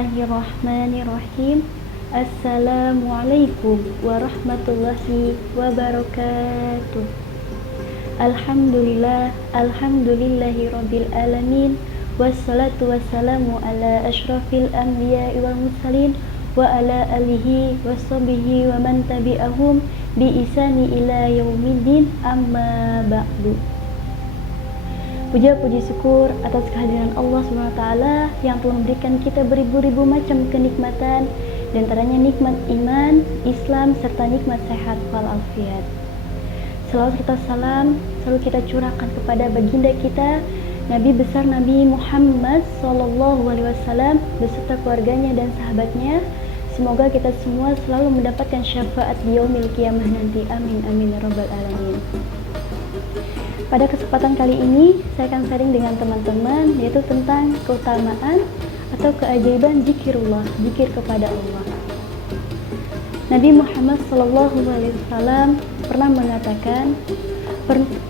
Bismillahirrahmanirrahim. Assalamualaikum warahmatullahi wabarakatuh. Alhamdulillahi rabbil alamin. Wassalatu wassalamu ala asyrafil anbiya'i wal mursalin wa ala alihi washabihi wa man tabi'ahum bi ihsani ila yaumiddin, amma ba'du. Puja puji syukur atas kehadiran Allah SWT yang telah memberikan kita beribu-ribu macam kenikmatan, dan antaranya nikmat iman, Islam, serta nikmat sehat walafiat. Salawat serta salam selalu kita curahkan kepada baginda kita, Nabi besar Nabi Muhammad SAW beserta keluarganya dan sahabatnya. Semoga kita semua selalu mendapatkan syafaat di yaumil qiyamah nanti. Amin amin ya rabbal alamin. Pada kesempatan kali ini saya akan sharing dengan teman-teman yaitu tentang keutamaan atau keajaiban zikirullah, zikir kepada Allah. Nabi Muhammad SAW pernah mengatakan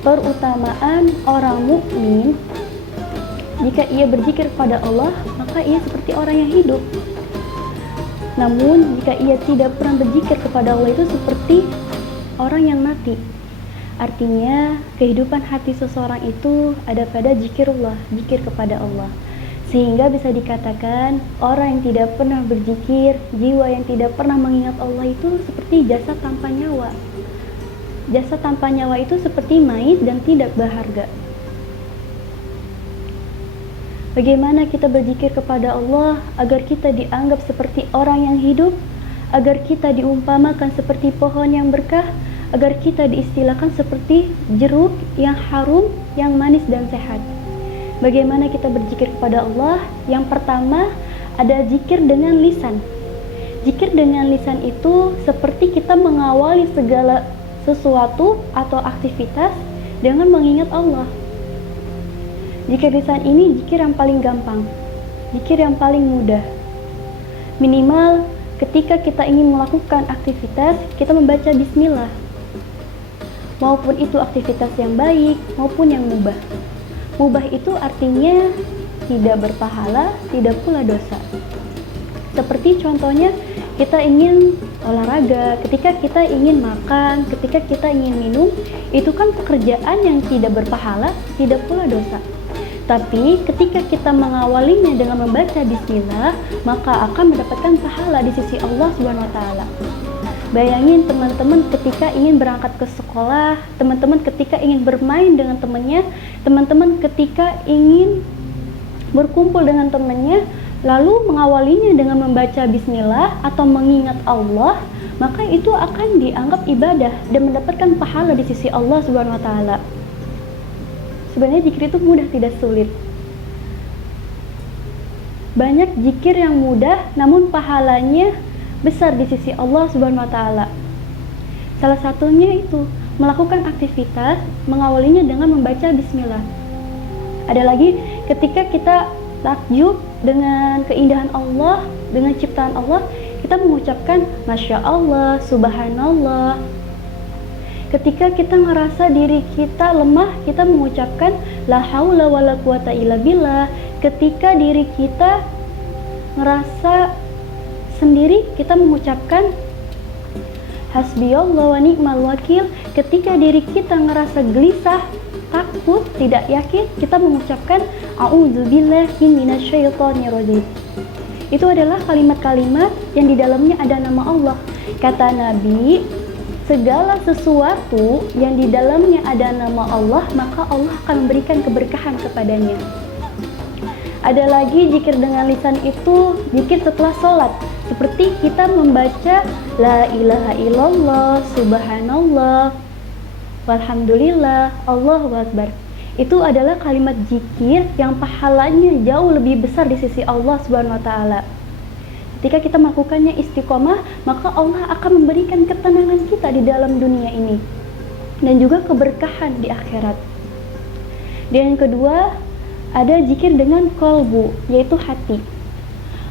perutamaan orang mukmin jika ia berzikir kepada Allah maka ia seperti orang yang hidup. Namun jika ia tidak pernah berzikir kepada Allah itu seperti orang yang mati. Artinya kehidupan hati seseorang itu ada pada zikirullah, zikir kepada Allah. Sehingga bisa dikatakan orang yang tidak pernah berzikir, jiwa yang tidak pernah mengingat Allah itu seperti jasad tanpa nyawa. Jasad tanpa nyawa itu seperti mayit dan tidak berharga. Bagaimana kita berzikir kepada Allah agar kita dianggap seperti orang yang hidup, agar kita diumpamakan seperti pohon yang berkah, agar kita diistilahkan seperti jeruk yang harum, yang manis dan sehat. Bagaimana kita berzikir kepada Allah? Yang pertama ada zikir dengan lisan. Zikir dengan lisan itu seperti kita mengawali segala sesuatu atau aktivitas dengan mengingat Allah. Zikir lisan ini zikir yang paling gampang, zikir yang paling mudah. Minimal ketika kita ingin melakukan aktivitas, kita membaca bismillah. Maupun itu aktivitas yang baik maupun yang mubah. Mubah itu artinya tidak berpahala, tidak pula dosa. Seperti contohnya kita ingin olahraga, ketika kita ingin makan, ketika kita ingin minum, itu kan pekerjaan yang tidak berpahala, tidak pula dosa. Tapi ketika kita mengawalinya dengan membaca bismillah, maka akan mendapatkan pahala di sisi Allah Subhanahu wa taala. Bayangin teman-teman ketika ingin berangkat ke sekolah, teman-teman ketika ingin bermain dengan temannya, teman-teman ketika ingin berkumpul dengan temannya, lalu mengawalinya dengan membaca bismillah atau mengingat Allah, maka itu akan dianggap ibadah dan mendapatkan pahala di sisi Allah Subhanahu wa taala. Sebenarnya zikir itu mudah, tidak sulit. Banyak zikir yang mudah namun pahalanya besar di sisi Allah Subhanahu wa taala. Salah satunya itu melakukan aktivitas mengawalinya dengan membaca bismillah. Ada lagi ketika kita takjub dengan keindahan Allah, dengan ciptaan Allah, kita mengucapkan masya Allah, subhanallah. Ketika kita merasa diri kita lemah, kita mengucapkan la haula wala quwata illa billah. Ketika diri kita merasa sendiri, kita mengucapkan hasbiyallah wa ni'mal wakil. Ketika diri kita ngerasa gelisah, takut, tidak yakin, kita mengucapkan a'udzubillahi minasyaitonirrajim. Itu adalah kalimat-kalimat yang di dalamnya ada nama Allah. Kata Nabi, segala sesuatu yang di dalamnya ada nama Allah, maka Allah akan memberikan keberkahan kepadanya. Ada lagi zikir dengan lisan itu zikir setelah sholat, seperti kita membaca la ilaha illallah, subhanallah, walhamdulillah, Allahu akbar. Itu adalah kalimat zikir yang pahalanya jauh lebih besar di sisi Allah Subhanahu wa taala. Ketika kita melakukannya istiqomah, maka Allah akan memberikan ketenangan kita di dalam dunia ini dan juga keberkahan di akhirat. Dan yang kedua, ada zikir dengan qalbu, yaitu hati.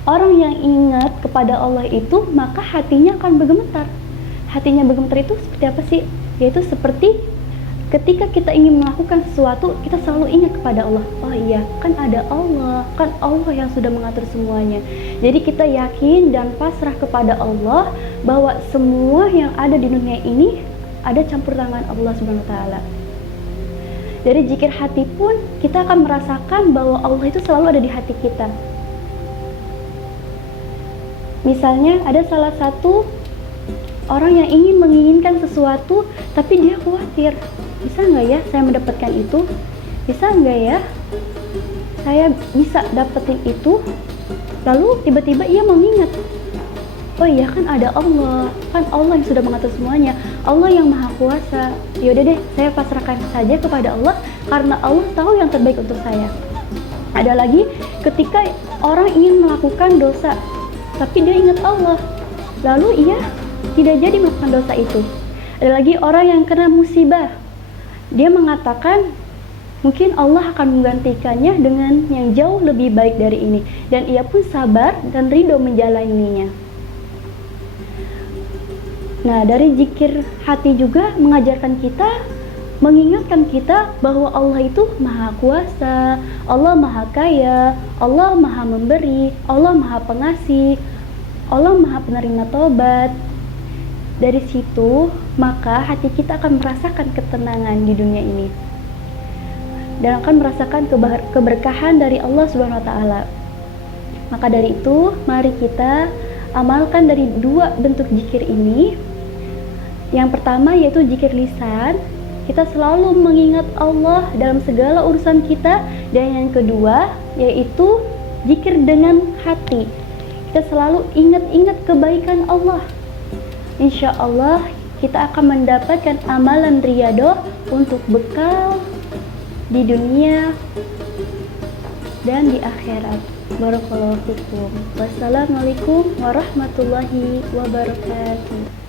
Orang yang ingat kepada Allah itu, maka hatinya akan bergemetar. Hatinya bergemetar itu seperti apa sih? Yaitu seperti Ketika kita ingin melakukan sesuatu, kita selalu ingat kepada Allah. Oh iya, kan ada Allah, kan Allah yang sudah mengatur semuanya. Jadi kita yakin dan pasrah kepada Allah bahwa semua yang ada di dunia ini ada campur tangan Allah Subhanahu wa taala. Dari zikir hati pun kita akan merasakan bahwa Allah itu selalu ada di hati kita. Misalnya ada salah satu orang yang ingin menginginkan sesuatu tapi dia khawatir, bisa nggak ya saya mendapatkan itu? Bisa nggak ya saya bisa dapetin itu? Lalu tiba-tiba ia mengingat, oh iya kan ada Allah, kan Allah yang sudah mengatur semuanya, Allah yang maha kuasa. Yaudah deh, saya pasrahkan saja kepada Allah karena Allah tahu yang terbaik untuk saya. Ada lagi ketika orang ingin melakukan dosa tapi dia ingat Allah, lalu ia tidak jadi melakukan dosa itu. Ada lagi orang yang kena musibah, dia mengatakan mungkin Allah akan menggantikannya dengan yang jauh lebih baik dari ini, dan ia pun sabar dan ridho menjalaninya. Nah, dari zikir hati juga mengajarkan kita, mengingatkan kita bahwa Allah itu maha kuasa, Allah maha kaya, Allah maha memberi, Allah maha pengasih, Allah maha penerima tobat. Dari situ, maka hati kita akan merasakan ketenangan di dunia ini dan akan merasakan keberkahan dari Allah Subhanahu wa taala. Maka dari itu, mari kita amalkan dari dua bentuk zikir ini. Yang pertama yaitu zikir lisan, kita selalu mengingat Allah dalam segala urusan kita. Dan yang kedua yaitu zikir dengan hati, kita selalu ingat-ingat kebaikan Allah. Insya Allah kita akan mendapatkan amalan riyadhah untuk bekal di dunia dan di akhirat. Barakallahu fikum. Wassalamualaikum warahmatullahi wabarakatuh.